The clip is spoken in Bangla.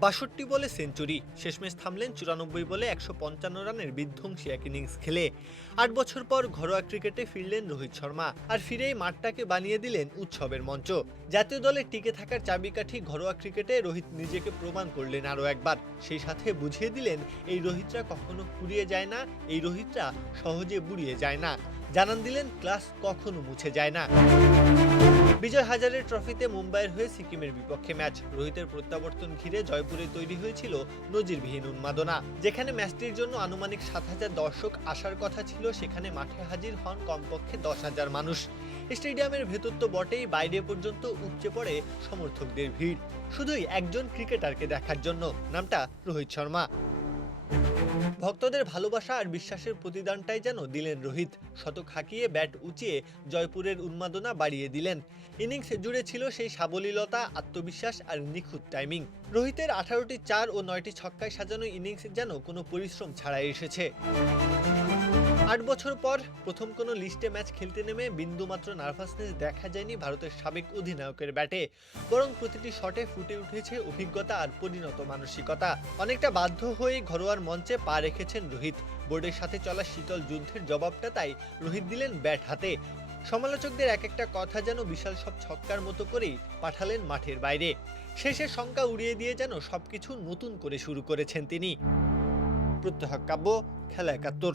৬২ বলে সেঞ্চুরি, শেষমেশ থামলেন ৯৪ বলে ১৫৫ রানের বিধ্বংসী এক ইনিংস খেলে। ৮ বছর পর ঘরোয়া ক্রিকেটে ফিরলেন রোহিত শর্মা, আর ফিরেই মাঠটাকে বানিয়ে দিলেন উৎসবের মঞ্চ। জাতীয় দলে টিকে থাকার চাবিকাঠি ঘরোয়া ক্রিকেটে রোহিত নিজেকে প্রমাণ করলেন আরও একবার। সেই সাথে বুঝিয়ে দিলেন এই রোহিতরা কখনো ফুরিয়ে যায় না, এই রোহিতরা সহজে বুড়িয়ে যায় না। জানান দিলেন ক্লাস কখনো মুছে যায় না। বিজয় হাজারে ট্রফিতে মুম্বাইয়ের হয়ে সিকিমের বিপক্ষে ম্যাচ। রোহিতের প্রত্যাবর্তন ঘিরে জয়পুরে তৈরি হয়েছিল নজিরবিহীন উন্মাদনা। যেখানে ম্যাচটির জন্য আনুমানিক ৭,০০০ দর্শক আসার কথা ছিল, সেখানে মাঠে হাজির হন কমপক্ষে ১০,০০০ মানুষ। স্টেডিয়ামের ভেতর তো বটেই, বাইরে পর্যন্ত উপচে পড়ে সমর্থকদের ভিড়, শুধুই একজন ক্রিকেটারকে দেখার জন্য, নামটা রোহিত শর্মা। ভক্তদের ভালোবাসা আর বিশ্বাসের প্রতিদানটাই যেন দিলেন রোহিত। শতক হাঁকিয়ে ব্যাট উঁচিয়ে জয়পুরের উন্মাদনা বাড়িয়ে দিলেন। ইনিংস জুড়ে ছিল সেই সাবলীলতা, আত্মবিশ্বাস আর নিখুঁত টাইমিং। রোহিতের ১৮টি ৪ ও ৯টি ছক্কায় সাজানো ইনিংস যেন কোনো পরিশ্রম ছাড়াই এসেছে। ৮ বছর পর প্রথম কোনো লিস্টে ম্যাচ খেলতে নেমে বিন্দুমাত্র নার্ভাসনেস দেখা যায়নি ভারতের সাবেক অধিনায়কের ব্যাটে, বরং প্রতিটি শটে ফুটে উঠেছে অভিজ্ঞতা আর পরিণত মানসিকতা। অনেকটা বাধ্য হয়েই ঘরোয়ার মঞ্চে পা রেখেছেন রোহিত। বোর্ডের সাথে চলা শীতল যুদ্ধের জবাবটা তাই রোহিত দিলেন ব্যাট হাতে। সমালোচকদের এক একটা কথা যেন বিশাল সব ছক্কার মতো করেই পাঠালেন মাঠের বাইরে। শেষে শঙ্কা উড়িয়ে দিয়ে যেন সবকিছু নতুন করে শুরু করেছেন তিনি। প্রত্যহ কাব্য, খেলা ৭১।